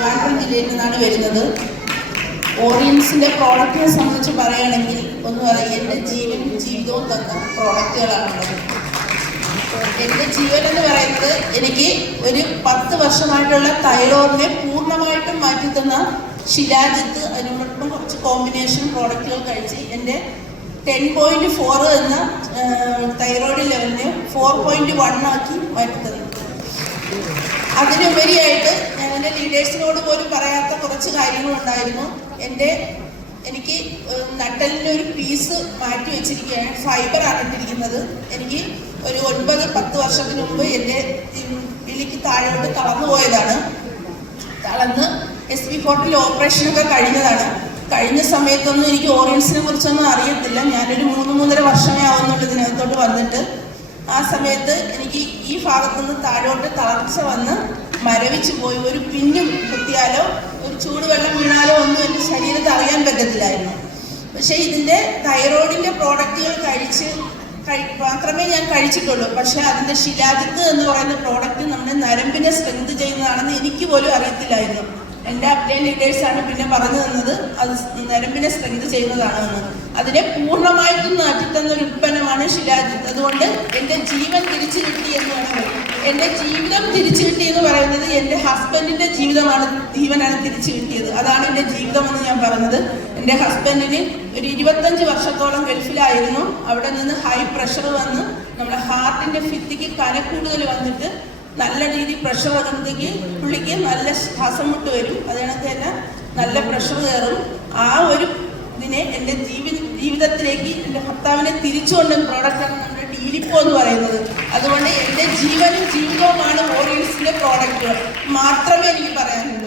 ട്രിവാൻഡ്രം ജില്ലയിൽ നിന്നാണ് വരുന്നത്. ഓറിയൻസിൻ്റെ പ്രോഡക്റ്റിനെ സംബന്ധിച്ച് പറയുകയാണെങ്കിൽ ഒന്ന് പറയും, എൻ്റെ ജീവിതവും തന്ന പ്രോഡക്റ്റുകളാണുള്ളത്. എൻ്റെ ജീവൻ എന്ന് പറയുന്നത് എനിക്ക് ഒരു 10 വർഷമായിട്ടുള്ള തൈറോയിഡിനെ പൂർണ്ണമായിട്ടും മാറ്റിത്തന്ന ശിലാജിത്ത്, അതിനോടൊപ്പം കുറച്ച് കോമ്പിനേഷൻ പ്രോഡക്റ്റുകൾ കഴിച്ച് എൻ്റെ 10.4 എന്ന തൈറോയിഡ് ലെവലിനെ 4.1 ആക്കി മാറ്റിത്തന്നു. അതിനുപരിയായിട്ട് ഞാൻ എൻ്റെ ലീഡേഴ്സിനോട് പോലും പറയാത്ത കുറച്ച് കാര്യങ്ങളുണ്ടായിരുന്നു. എനിക്ക് നട്ടലിൻ്റെ ഒരു പീസ് മാറ്റി വെച്ചിരിക്കുകയാണ്, ഫൈബറാണ് ഇട്ടിരിക്കുന്നത്. എനിക്ക് ഒരു 9-10 വർഷത്തിന് മുമ്പ് എൻ്റെ ഇലിക്ക് താഴോട്ട് തളർന്നു പോയതാണ്. തളർന്ന് SP40 ഓപ്പറേഷനൊക്കെ കഴിഞ്ഞതാണ്. കഴിഞ്ഞ സമയത്തൊന്നും എനിക്ക് ഓറിയൻസിനെ കുറിച്ചൊന്നും അറിയത്തില്ല. ഞാനൊരു 3-3.5 വർഷമേ ആവുന്നുള്ളൂ ഇതിനകത്തോട്ട് വന്നിട്ട്. ആ സമയത്ത് എനിക്ക് ഈ ഭാഗത്തുനിന്ന് താഴോട്ട് തളർച്ച വന്ന് മരവിച്ചു പോയി. ഒരു പിന്നും കുത്തിയാലോ ഒരു ചൂടുവെള്ളം വീണാലോ ഒന്നും എൻ്റെ ശരീരത്തെ അറിയാൻ പറ്റത്തില്ലായിരുന്നു. പക്ഷേ ഇതിൻ്റെ തൈറോയിഡിൻ്റെ പ്രോഡക്റ്റുകൾ മാത്രമേ ഞാൻ കഴിച്ചിട്ടുള്ളൂ. പക്ഷേ അതിൻ്റെ ശിലാജിത്ത് എന്ന് പറയുന്ന പ്രോഡക്റ്റ് നമ്മുടെ നരമ്പിനെ സ്ട്രെങ്ത് ചെയ്യുന്നതാണെന്ന് എനിക്ക് പോലും അറിയത്തില്ലായിരുന്നു. എൻ്റെ അപ്ലൈൻ ലീഡേഴ്സാണ് പിന്നെ പറഞ്ഞു തന്നത് അത് നരമ്പിനെ സ്ട്രെങ്ത് ചെയ്യുന്നതാണെന്ന്. അതിനെ പൂർണ്ണമായിട്ടും മാറ്റിത്തന്ന ഒരു ഉൽപ്പന്നമാണ് ശിലാജിത്ത്. അതുകൊണ്ട് എൻ്റെ ജീവൻ തിരിച്ചു കിട്ടി എന്ന് വേണം. എൻ്റെ ജീവിതം തിരിച്ചു കിട്ടി എന്ന് പറയുന്നത് എൻ്റെ ഹസ്ബൻഡിൻ്റെ ജീവനാണ് തിരിച്ചു കിട്ടിയത്. അതാണ് എൻ്റെ ജീവിതം എന്ന് ഞാൻ പറഞ്ഞത്. എൻ്റെ ഹസ്ബൻഡിന് ഒരു 25 വർഷത്തോളം ഗൾഫിലായിരുന്നു. അവിടെ നിന്ന് ഹൈ പ്രഷർ വന്ന് നമ്മുടെ ഹാർട്ടിൻ്റെ ഭിത്തിക്ക് കനക്കൂടുതൽ വന്നിട്ട് നല്ല രീതിയിൽ പ്രഷർ വരുമ്പോഴത്തേക്ക് പുള്ളിക്ക് നല്ല ശ്വാസം മുട്ട് വരും. അതിനകത്ത് തന്നെ നല്ല പ്രഷർ കയറും. ആ ഒരു ഇതിനെ എൻ്റെ ജീവിതത്തിലേക്ക് എൻ്റെ ഭർത്താവിനെ തിരിച്ചു കൊണ്ടുവന്ന പ്രോഡക്റ്റാണ് നമ്മുടെ ഡീലിപ്പോ എന്ന് പറയുന്നത്. അതുകൊണ്ട് എൻ്റെ ജീവനും ജീവിതവുമാണ് ഓറിയൻസിൻ്റെ പ്രോഡക്റ്റുകൾ മാത്രമേ എനിക്ക് പറയാനുള്ളൂ.